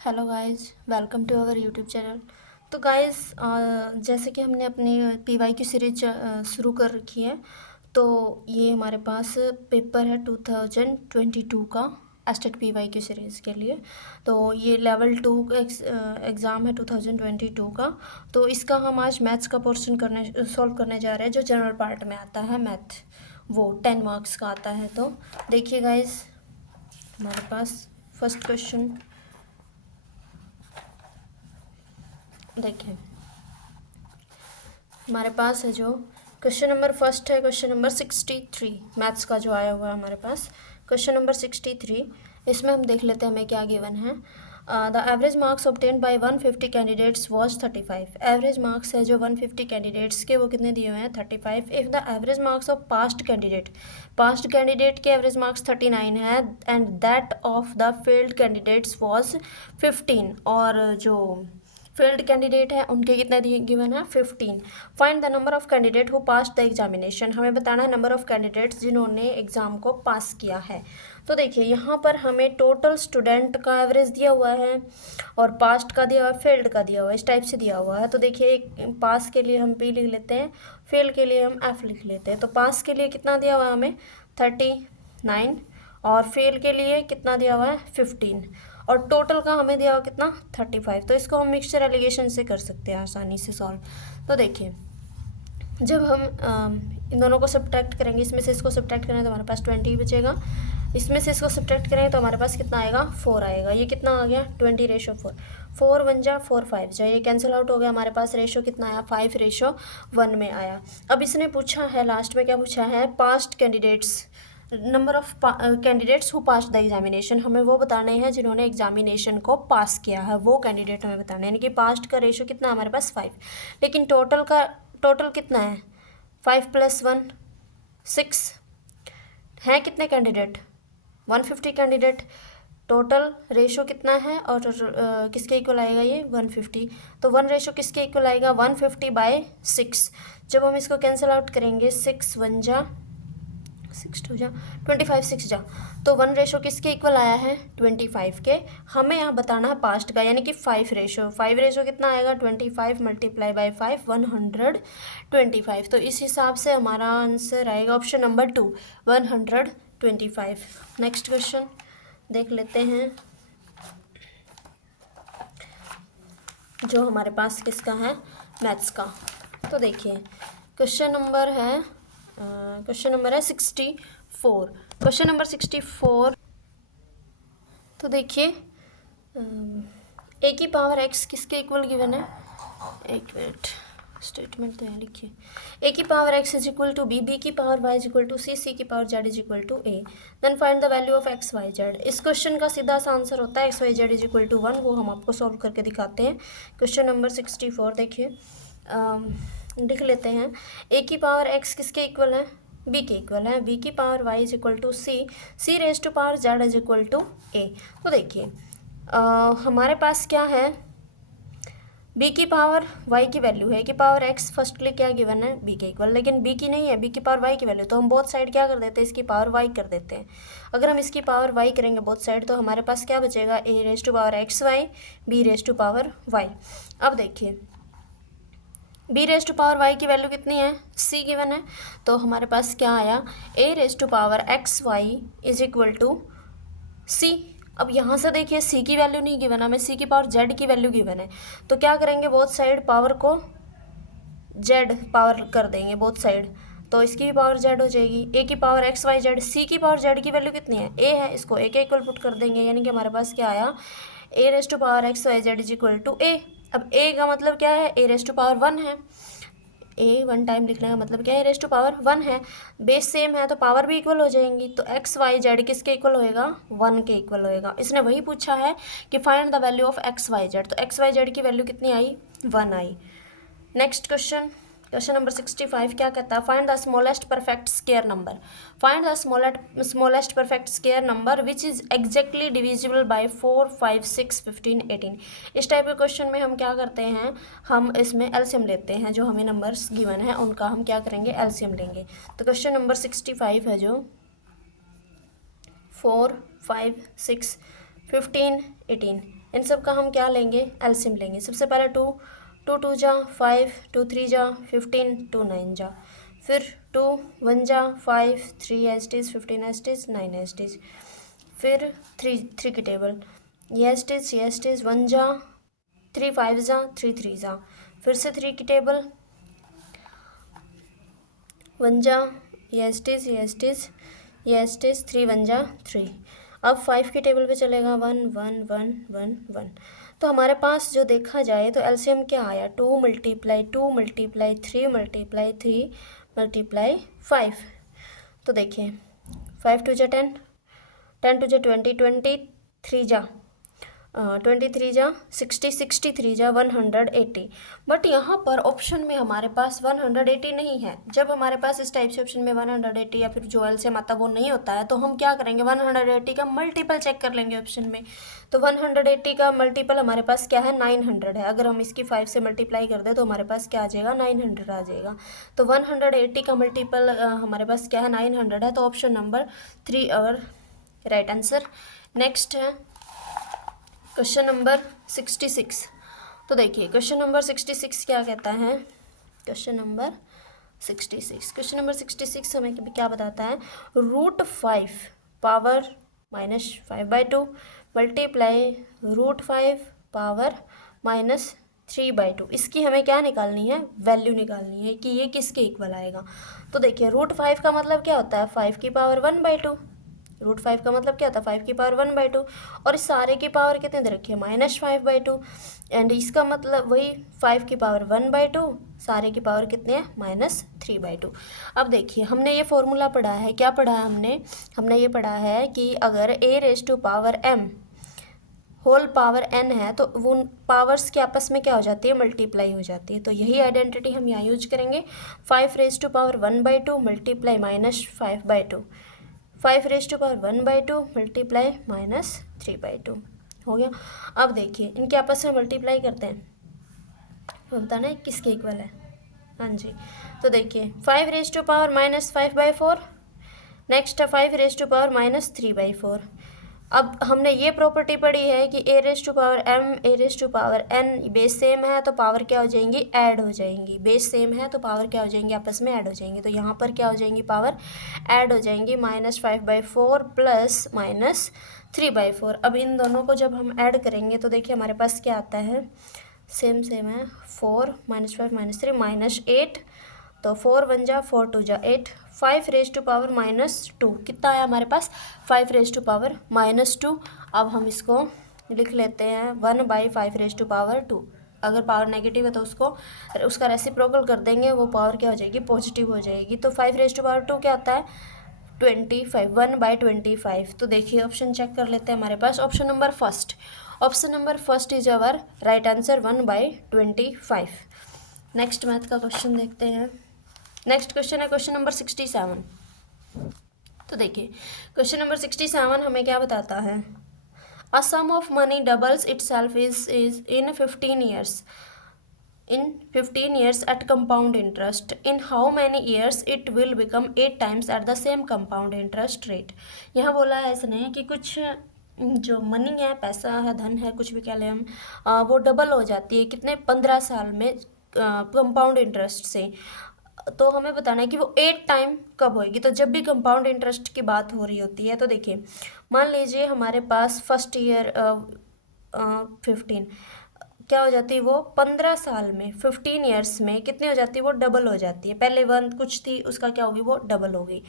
Hello guys, welcome to our YouTube channel. तो guys, जैसे कि हमने अपनी पीवाई की सीरीज शुरू कर रखी है। तो ये हमारे पास पेपर है 2022 का एस्टेट पीवाई की सीरीज़ के लिए। तो ये लेवल 2 का एग्ज़ाम है 2022 का। तो इसका हम आज मैथ्स का पोर्शन सॉल्व करने जा रहे हैं, जो जनरल पार्ट में आता है मैथ, वो 10 मार्क्स का आता है। तो देखिए गाइस, हमारे पास फर्स्ट क्वेश्चन देखिए, हमारे पास है जो क्वेश्चन नंबर फर्स्ट है, क्वेश्चन नंबर 63 मैथ्स का जो आया हुआ है हमारे पास, क्वेश्चन नंबर 63। इसमें हम देख लेते हैं हमें क्या गिवन है। The average marks obtain bye 150 candidates was 35। Average marks है जो 150 कैंडिडेट्स के, वो कितने दिए हुए हैं? 35। If the average marks of past candidate के एवरेज मार्क्स 39 है and that of the failed candidates was 15, और जो फेल्ड कैंडिडेट है उनके कितने दिए गिवन है? 15। Find the number of candidate who pass the examination. हमें बताना है नंबर ऑफ कैंडिडेट्स जिन्होंने एग्ज़ाम को पास किया है। तो देखिए, यहाँ पर हमें टोटल स्टूडेंट का एवरेज दिया हुआ है और पास्ट का दिया हुआ है, फेल्ड का दिया हुआ है, इस टाइप से दिया हुआ है। तो देखिए, पास के लिए हम P लिख लेते हैं, फेल के लिए हम F लिख लेते हैं। तो पास के लिए कितना दिया हुआ है हमें? 39, और फेल के लिए कितना दिया हुआ है? 15, और टोटल का हमें दिया हुआ कितना? 35। तो इसको हम मिक्सचर एलिगेशन से कर सकते हैं आसानी से सॉल्व। तो देखिए, जब हम इन दोनों को सब्ट्रैक्ट करेंगे, इसमें से इसको सब्ट्रैक्ट करेंगे तो हमारे पास 20 बचेगा, इसमें से इसको सब्ट्रैक्ट करेंगे तो हमारे पास कितना आएगा? 4 आएगा। ये कितना आ गया? 20:4। 4 1 जा 4 5 जा, ये कैंसिल आउट हो गया। हमारे पास रेशो कितना आया? 5:1 में आया। अब इसने पूछा है लास्ट में, क्या पूछा है? Past candidates, number of candidates who pass the examination. हमें वो बताने हैं जिन्होंने एग्जामिनेशन को पास किया है, वो कैंडिडेट हमें बताने हैं। यानी कि पास्ट का रेशो कितना है हमारे पास? 5। लेकिन टोटल कितना है? 5 + 1 6 हैं। कितने कैंडिडेट? 150 कैंडिडेट। टोटल रेशो कितना है और किसके इक्वल आएगा ये? 150। तो 1 रेशो किसके इक्वल आएगा? 150/6। जब हम इसको कैंसिल आउट करेंगे, 6 1 जा 6 2 जा 25, 6 जा, तो 1 रेशो किसके इक्वल आया है? 25 के। हमें यहाँ बताना है पास्ट का, यानी कि 5 रेशो। 5 रेशो कितना आएगा? 25 × 5 125। तो इस हिसाब से हमारा आंसर आएगा ऑप्शन नंबर 2, 125। नेक्स्ट क्वेश्चन देख लेते हैं, जो हमारे पास किसका है? मैथ्स का। तो देखिए, क्वेश्चन नंबर है 64। Question number 64। तो देखिए, ए की पावर एक्स किसके इक्वल गिवन है? एक मिनट, स्टेटमेंट तो यहाँ लिखिए। ए की power X is equal to B, B की power Y is equal to C, C की power Z is equal to A. Then find the value of X Y Z. इस question का सीधा सा आंसर होता है X Y Z is equal to 1। वो हम आपको सॉल्व करके दिखाते हैं। क्वेश्चन नंबर 64 देखिए, लिख लेते हैं। ए की पावर एक्स किसके इक्वल है? बी के इक्वल है। बी की power Y is equal to C, C raise to power Z is equal to A. तो देखिए, हमारे पास क्या है? बी की पावर वाई की वैल्यू है, ए की पावर एक्स फर्स्टली क्या गिवन है? बी के इक्वल, लेकिन बी की नहीं है, बी की पावर वाई की वैल्यू। तो हम बोथ साइड क्या कर देते हैं? इसकी पावर वाई कर देते हैं। अगर हम इसकी पावर वाई करेंगे बोथ साइड, तो हमारे पास क्या बचेगा? A raise to power X Y, B raise to power Y. अब देखिए, B raise to power Y की वैल्यू कितनी है? सी गिवन है। तो हमारे पास क्या आया? A raise to power X Y is equal to C. अब यहाँ से देखिए, सी की वैल्यू नहीं गिवन, हमें सी की पावर जेड की वैल्यू गिवन है। तो क्या करेंगे? बोथ साइड पावर को जेड पावर कर देंगे बोथ साइड, तो इसकी भी पावर जेड हो जाएगी। ए की पावर एक्स वाई जेड, सी की पावर जेड की वैल्यू कितनी है? ए है, इसको ए के इक्वल पुट कर देंगे। यानी कि हमारे पास क्या आया? A raise to power X Y Z is equal to A. अब ए का मतलब क्या है? ए रेज टू पावर 1 है। ए 1 टाइम लिखने का मतलब क्या है? रेज टू पावर 1 है। बेस सेम है तो पावर भी इक्वल हो जाएंगी। तो एक्स वाई जेड किसके इक्वल होएगा? 1 के इक्वल होएगा। इसने वही पूछा है कि find the value of X Y Z. तो एक्स वाई जेड की वैल्यू कितनी आई? 1 आई। नेक्स्ट क्वेश्चन, क्वेश्चन नंबर 65 क्या कहता है? Find the smallest perfect square number. Find the smallest perfect square number which is exactly divisible by 4 5 6 15 18। इस type के क्वेश्चन में हम क्या करते हैं? हम इसमें एलसीएम लेते हैं। जो हमें नंबर्स गिवन है उनका हम क्या करेंगे? एलसीएम लेंगे। तो क्वेश्चन नंबर 65 है जो 4 5 6 15 18। इन सब का हम क्या लेंगे, एलसीएम लेंगे। सबसे पहले 2 2 2 जा 5, 2 3 जा 15, 2 9 जा, फिर 2 1 जा 5, 3 as it is, 15 as it is, 9 as it is, फिर 3 की टेबल, ये एज इट इज़ 1 जा 3 5 जा 3 3 जा, फिर से 3 की टेबल, 1 जा ये एज इट इज़ 3 1 जा 3। अब 5 की टेबल पे चलेगा 1 1 1 1 1। तो हमारे पास जो देखा जाए तो एलसीएम क्या आया, 2 × 2 × 3 × 3 × 5। तो देखिए 5 2 जा 10, 10 2 जा 20, 23 जा 23 जा 60, 63 जा 180। बट यहाँ पर ऑप्शन में हमारे पास 180 नहीं है। जब हमारे पास इस टाइप से ऑप्शन में 180 या फिर जो एलसीएम आता वो नहीं होता है, तो हम क्या करेंगे, 180 का मल्टीपल चेक कर लेंगे ऑप्शन में। तो 180 का मल्टीपल हमारे पास क्या है, 900 है। अगर हम इसकी 5 से मल्टीप्लाई कर दें तो हमारे पास क्या आ जाएगा, 900 आ जाएगा। तो 180 का मल्टीपल हमारे पास क्या है, 900 है। तो ऑप्शन नंबर 3 और राइट आंसर। नेक्स्ट है क्वेश्चन नंबर 66। तो देखिए क्वेश्चन नंबर 66 क्या कहता है, क्वेश्चन नंबर 66 हमें क्या बताता है, √5 पावर -5/2 मल्टीप्लाई √5 पावर -3/2। इसकी हमें क्या निकालनी है, वैल्यू निकालनी है कि ये किसके इक्वल आएगा। तो देखिए √5 का मतलब क्या होता है, 5 की पावर 1/2। √5 का मतलब क्या होता है, 5 की पावर 1/2। और इस सारे की पावर कितने दे रखी है, -5/2। एंड इसका मतलब वही 5 की पावर 1/2, सारे की पावर कितने हैं, -3/2। अब देखिए हमने ये फॉर्मूला पढ़ा है, क्या पढ़ा है हमने ये पढ़ा है कि अगर a⁻m होल पावर n है तो वो पावर्स के आपस में क्या हो जाती है, मल्टीप्लाई हो जाती है। तो यही आइडेंटिटी हम यहाँ यूज करेंगे, 5⁻1/2 मल्टीप्लाई -5/2, 5⁻1/2 मल्टीप्लाई -3/2 हो गया। अब देखिए इनके आपस में मल्टीप्लाई करते हैं, बताना है किसके इक्वल है। हाँ जी, तो देखिए 5⁻−5/4, नेक्स्ट है 5⁻−3/4। अब हमने ये प्रॉपर्टी पढ़ी है कि a⁻m a⁻n बेस सेम है तो पावर क्या हो जाएंगी, ऐड हो जाएंगी। बेस सेम है तो पावर क्या हो जाएंगी, आपस में ऐड हो जाएंगी। तो यहाँ पर क्या हो जाएंगी, पावर ऐड हो जाएंगी, -5/4 प्लस -3/4। अब इन दोनों को जब हम ऐड करेंगे तो देखिए हमारे पास क्या आता है, सेम है, 4 -5 -3 -8। तो 4 1 जा 4 2 जा 8, 5⁻2 कितना है हमारे पास, 5⁻2। अब हम इसको लिख लेते हैं 1/5⁻2। अगर पावर नेगेटिव है तो उसका रेसिप्रोकल कर देंगे, वो पावर क्या हो जाएगी, पॉजिटिव हो जाएगी। तो 5⁻2 क्या होता है, 25, 1/25। तो देखिए ऑप्शन चेक कर लेते हैं हमारे पास। Option number first is our right answer, 1/25। Next math का क्वेश्चन देखते हैं। नेक्स्ट क्वेश्चन है क्वेश्चन नंबर 67। तो देखिए क्वेश्चन नंबर 67 हमें क्या बताता है, a sum of money doubles itself is in 15 years at compound interest. In how many years it will become 8 times at the same compound interest rate। यहाँ बोला है इसने कि कुछ जो मनी है, पैसा है, धन है, कुछ भी कह लें हम, वो डबल हो जाती है कितने, 15 साल में कंपाउंड इंटरेस्ट से। तो हमें बताना है कि वो 8 टाइम कब होएगी। तो जब भी कंपाउंड इंटरेस्ट की बात हो रही होती है तो देखिए मान लीजिए हमारे पास फर्स्ट ईयर 15 क्या हो जाती है, वो 15 साल में 15 ईयर्स में कितनी हो जाती है, वो डबल हो जाती है। पहले 1 कुछ थी, उसका क्या होगी, वो डबल हो गई।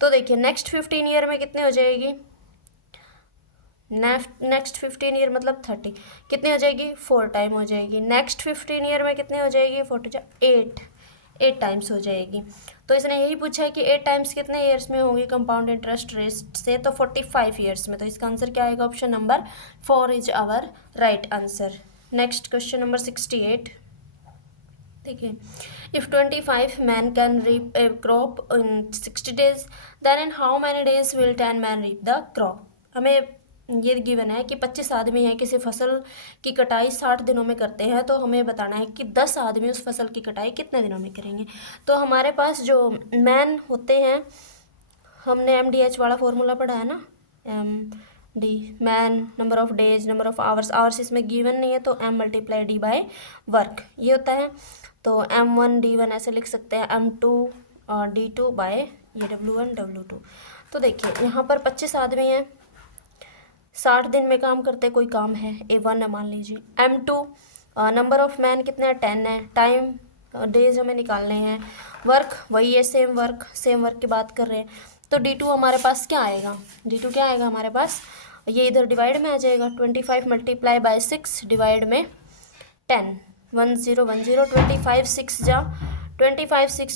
तो देखिए नेक्स्ट 15 ईयर में कितनी हो जाएगी, नेक्स्ट 15 ईयर मतलब 30 कितनी हो जाएगी, 4 टाइम हो जाएगी। नेक्स्ट 15 ईयर में कितनी हो जाएगी, 8 टाइम्स हो जाएगी। तो इसने यही पूछा है कि 8 टाइम्स कितने ईयर्स में होंगी कंपाउंड इंटरेस्ट रेट से, तो 45 ईयर्स में। तो इसका आंसर क्या आएगा, option number 4 is our right answer. Next question number 68। देखिए if 25 man can reap a crop in 60 days, then in how many days will 10 man reap the crop. हमें ये गिवन है कि 25 आदमी हैं, किसी फसल की कटाई 60 दिनों में करते हैं, तो हमें बताना है कि 10 आदमी उस फसल की कटाई कितने दिनों में करेंगे। तो हमारे पास जो मैन होते हैं, हमने MDH वाला फॉर्मूला पढ़ा है ना, D, man number of days, number of hours, hours इसमें गिवन नहीं है तो m multiply D by work ये होता है। तो m1 d1 ऐसे लिख सकते हैं, m2 d2 बाय ये w1 w2। तो देखिए यहाँ पर 25 आदमी हैं, 60 दिन में काम करते, कोई काम है A1 है मान लीजिए। m2 नंबर ऑफ मैन कितने हैं 10 है, टाइम डेज हमें निकालने हैं, वर्क वही है सेम वर्क की बात कर रहे हैं। तो D2 हमारे पास क्या आएगा, D2 क्या आएगा हमारे पास, ये इधर डिवाइड में आ जाएगा, 25 मल्टीप्लाई बाय 6 डिवाइड में 10, 10 10 25 6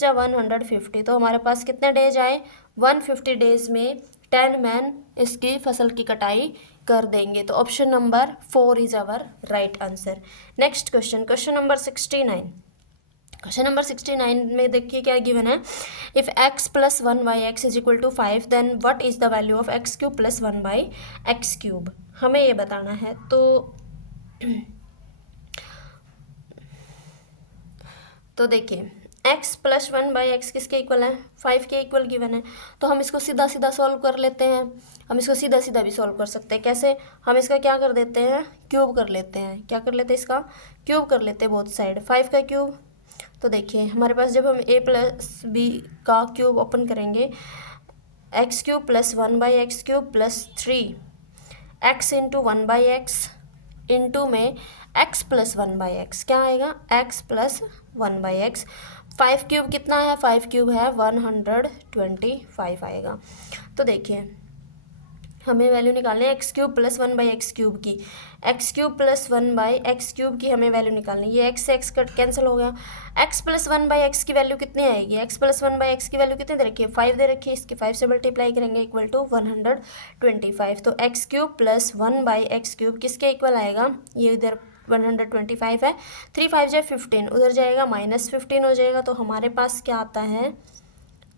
जा 150। तो हमारे पास कितने डेज आए, 150 डेज में 10 मैन इसकी फसल की कटाई कर देंगे। तो option number 4 is our right answer. Next question, question number 69। Question number 69 में देखिए क्या गिवन है, if x plus 1 by X is equal to 5 then what is the value of X cube plus 1 by X cube, हमें ये बताना है। तो देखिए x प्लस 1 बाई एक्स किसके इक्वल है, 5 के इक्वल गिवन है। तो हम इसको सीधा सीधा सॉल्व कर लेते हैं, हम इसको सीधा सीधा भी सॉल्व कर सकते हैं। कैसे, हम इसका क्या कर देते हैं, क्यूब कर लेते हैं। क्या कर लेते हैं, इसका क्यूब कर लेते हैं बोथ साइड, 5 का क्यूब। तो देखिए हमारे पास जब हम a प्लस बी का क्यूब ओपन करेंगे, x cube plus 1 by X cube plus 3 x into 1 by x into में x प्लस 1 बाई एक्स, क्या आएगा x plus 1 by x. 5 cube कितना है, 5 क्यूब है 125 आएगा। तो देखिए हमें वैल्यू निकालनी है X cube plus 1 by X cube की, X cube plus 1 by X cube की हमें वैल्यू निकालनी है। ये एक्स से एक्स कट कैंसिल हो गया, एक्स प्लस 1 बाई एक्स की वैल्यू कितनी आएगी, एक्स प्लस 1 बाई एक्स की वैल्यू कितनी दे रखी है, 5 दे रखी है, इसकी 5 से मल्टीप्लाई करेंगे इक्वल टू 125। तो X cube plus 1 by X cube किसके इक्वल आएगा, ये इधर 125 है, 3 5 जाए 15, उधर जाएगा -15 हो जाएगा। तो हमारे पास क्या आता है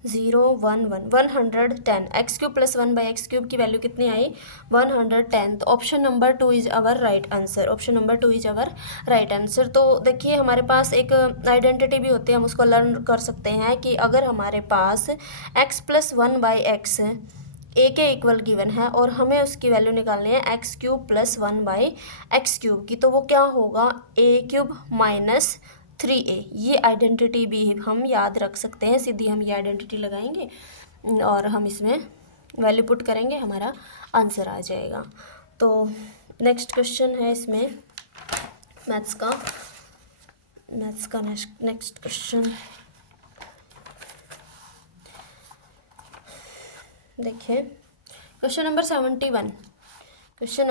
110। X cube plus 1 by X cube की वैल्यू कितनी आई 110। तो option number 2 is our right answer, option number 2 is our right answer. तो देखिए हमारे पास एक आइडेंटिटी भी होती है, हम उसको लर्न कर सकते हैं कि अगर हमारे पास एक्स प्लस 1 बाई एक्स ए के इक्वल गिवन है और हमें उसकी वैल्यू निकालनी है X cube plus 1 by X cube की, तो वो क्या होगा ए क्यूब माइनस 3a। ये आइडेंटिटी भी हम याद रख सकते हैं, सीधी हम ये आइडेंटिटी लगाएंगे और हम इसमें वैल्यू पुट करेंगे, हमारा आंसर आ जाएगा। तो नेक्स्ट क्वेश्चन है इसमें मैथ्स का नेक्स्ट क्वेश्चन देखिए, क्वेश्चन नंबर 71। क्वेश्चन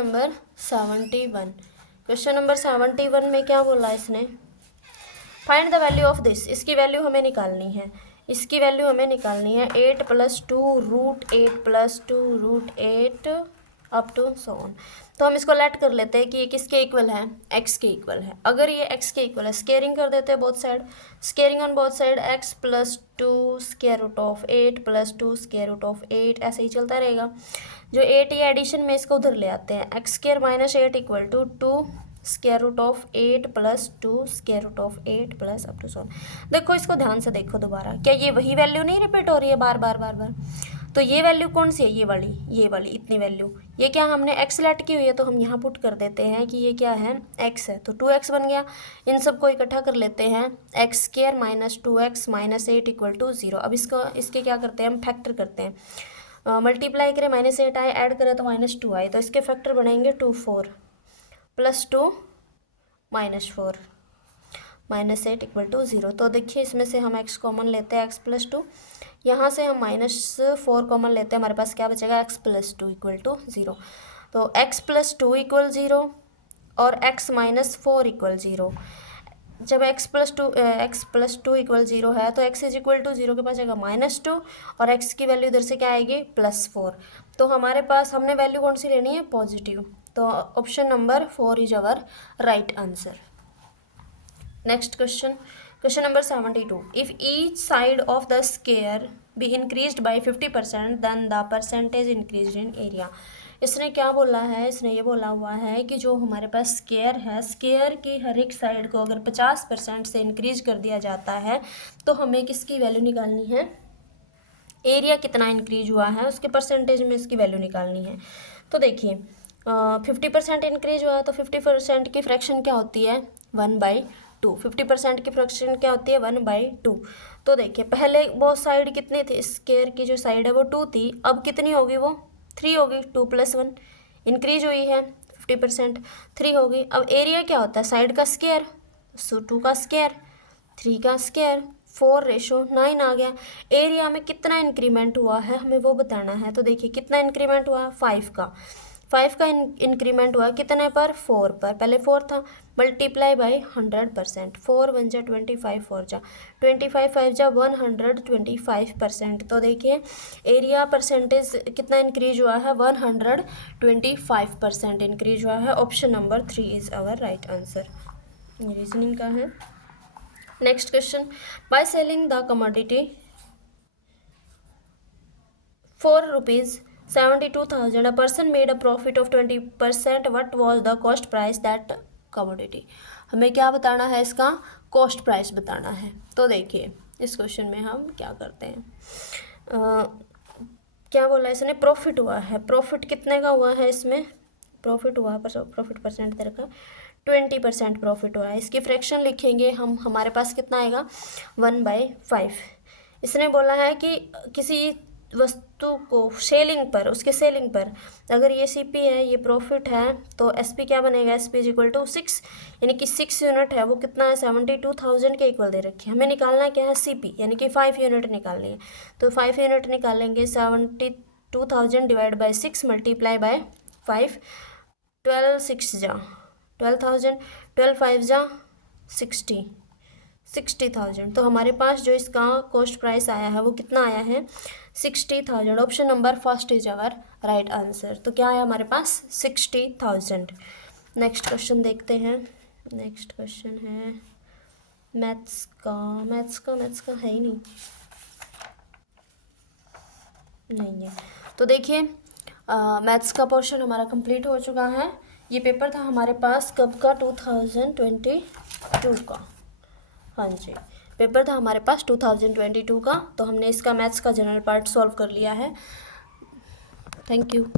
नंबर 71 में क्या बोला इसने, find the value of this, इसकी वैल्यू हमें निकालनी है, 8 plus 2 root 8 plus 2 root 8 up to so on. तो हम इसको लेट कर लेते हैं कि ये किसके इक्वल है, x के इक्वल है। अगर ये x के इक्वल है, स्केयरिंग कर देते हैं both side, squaring on both side, x plus 2 square root of 8 plus 2 square root of 8, ऐसे ही चलता रहेगा। जो 8 ये एडिशन में इसको उधर ले आते हैं, X square minus 8 equal to 2 square root of 8 plus 2 square root of 8 plus up to so on. देखो इसको ध्यान से देखो दोबारा, क्या ये वही वैल्यू नहीं रिपीट हो रही है बार बार। तो ये वैल्यू कौन सी है, ये वाली इतनी वैल्यू, ये क्या हमने एक्स लेट की हुई है, तो हम यहाँ पुट कर देते हैं कि ये क्या है एक्स है, तो 2x बन गया। इन सबको इकट्ठा कर लेते हैं, X square minus 2x minus 8 equal to 0। अब इसके क्या करते हैं, हम फैक्टर करते हैं, मल्टीप्लाई करें -8 आए, ऐड करें तो -2 आए, तो इसके फैक्टर बनेंगे 2 4 प्लस 2 -4 -8 इक्वल टू 0। तो देखिए इसमें से हम x कॉमन लेते हैं, x प्लस 2, यहाँ से हम -4 कॉमन लेते हैं, हमारे पास क्या बचेगा x प्लस 2 इक्वल टू 0। तो x प्लस 2 इक्वल 0 और x माइनस 4 इक्वल 0। जब x प्लस 2 इक्वल 0 है तो x इज इक्वल टू 0 के पास जाएगा -2 और x की वैल्यू इधर से क्या आएगी +4। तो हमारे पास हमने वैल्यू कौन सी लेनी है, पॉजिटिव। तो option number 4 is our right answer. Next question number 72। If each side of the square be increased by 50% then the percentage increase in area. इसने क्या बोला है, इसने ये बोला हुआ है कि जो हमारे पास स्क्वायर है, स्क्वायर की हर एक साइड को अगर 50% से इंक्रीज कर दिया जाता है तो हमें किसकी वैल्यू निकालनी है, एरिया कितना इंक्रीज हुआ है उसके परसेंटेज में इसकी वैल्यू निकालनी है। तो देखिए 50% इंक्रीज हुआ तो 50% की फ्रैक्शन क्या होती है 1/2। 50% की फ्रैक्शन क्या होती है 1/2। तो देखिए पहले वो साइड कितनी थी, स्क्वायर की जो साइड है वो 2 थी, अब कितनी होगी वो 3 होगी। 2 + 1 इंक्रीज हुई है 50%, 3 होगी। अब एरिया क्या होता है साइड का स्क्वायर, सो 2 का स्क्वायर 3 का स्क्वायर 4:9 आ गया। एरिया में कितना इंक्रीमेंट हुआ है हमें वो बताना है। तो देखिए कितना इंक्रीमेंट हुआ 5 का इंक्रीमेंट हुआ कितने पर 4 पर, पहले 4 था, मल्टीप्लाई बाई 100%। 4 × 1 = 25, 4 × 25, 5 × 125%। तो देखिए एरिया परसेंटेज कितना इंक्रीज हुआ है 125% इंक्रीज हुआ है। Option number 3 is our right answer. Reasoning का है। Next question, by selling the commodity ₹72,000 a person made a profit of 20%. what was the cost price that commodity? हमें क्या बताना है, इसका कॉस्ट प्राइस बताना है। तो देखिए इस क्वेश्चन में हम क्या करते हैं, क्या बोला इसने, प्रॉफिट हुआ है। प्रॉफिट कितने का हुआ है, इसमें प्रॉफिट हुआ प्रॉफिट परसेंट तरह का 20% प्रॉफिट हुआ है। इसकी फ्रैक्शन लिखेंगे हम, हमारे पास कितना आएगा 1/5। इसने बोला है कि किसी वस्तु को सेलिंग पर, उसके सेलिंग पर अगर ये सीपी है, ये प्रॉफिट है, तो एसपी क्या बनेगा, एसपी इज इक्वल टू 6, यानी कि 6 यूनिट है, वो कितना है 72,000 के इक्वल दे रखी है। हमें निकालना क्या है सीपी, यानी कि 5 यूनिट निकालनी है। तो 5 यूनिट निकालेंगे, 72,000 डिवाइड बाई 6 मल्टीप्लाई बाय 5, 12 6 जा 12,000, 12 5 जा 60,000। तो हमारे पास जो इसका कॉस्ट प्राइस आया है वो कितना आया है 60,000। Option number first is our right answer. तो क्या आया हमारे पास 60,000। नेक्स्ट क्वेश्चन देखते हैं। नेक्स्ट क्वेश्चन है मैथ्स का है ही नहीं है। तो देखिए मैथ्स का पोर्शन हमारा कंप्लीट हो चुका है। ये पेपर था हमारे पास कब का 2022 का, हाँ जी पेपर था हमारे पास 2022 का। तो हमने इसका मैथ्स का जनरल पार्ट सॉल्व कर लिया है। Thank you.